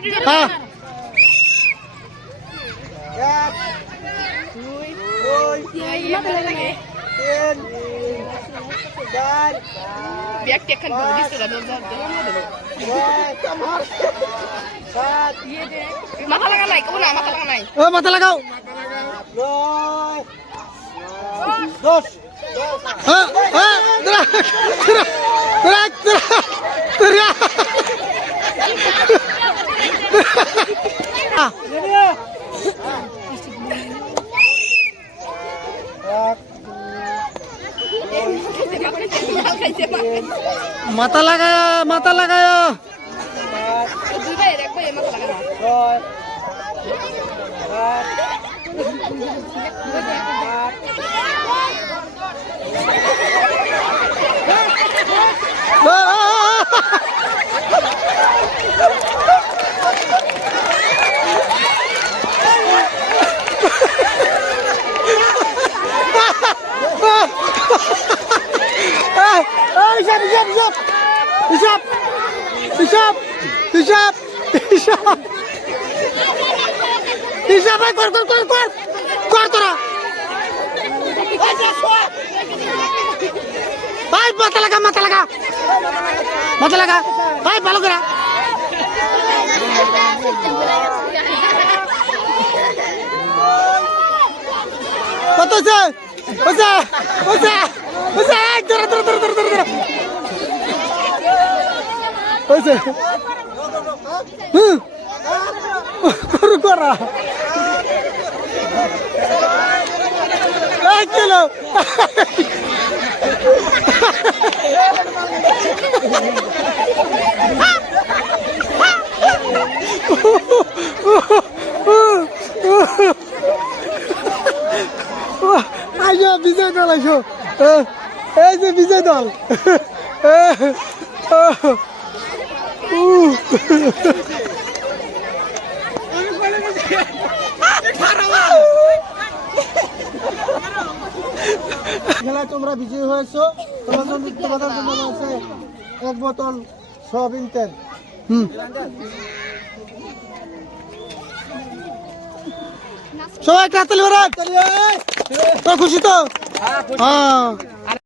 হ্যাঁ মাথা লাগা নাই কোন মাথা লাগা নাই ও মাথা লাগাও হ্যাঁ হ্যাঁ তোরা তোরা তোরা তোরা মাথা লাগায় মাথা লাগায় হিসাব হিসাব হিসাব হিসাব হিসাব কর কর কর কর কর তোরা ভাই মাথা লাগা মাথা লাগা মাথা লাগা ভাই ভালো করে কত আছে ওসা ওসা ওসা ধর ধর ধর ধর ধর ওসা করু করা এক কিলো আইসো বিজয় দল আইসো এই যে বিজয় দল খেলা তোমরা বিজয়ী হয়েছো তোমাদের জন্য আছে এক বোতল সয়াবিন তেল সবাই একটা হাততালি মারো খুশি তো হ্যাঁ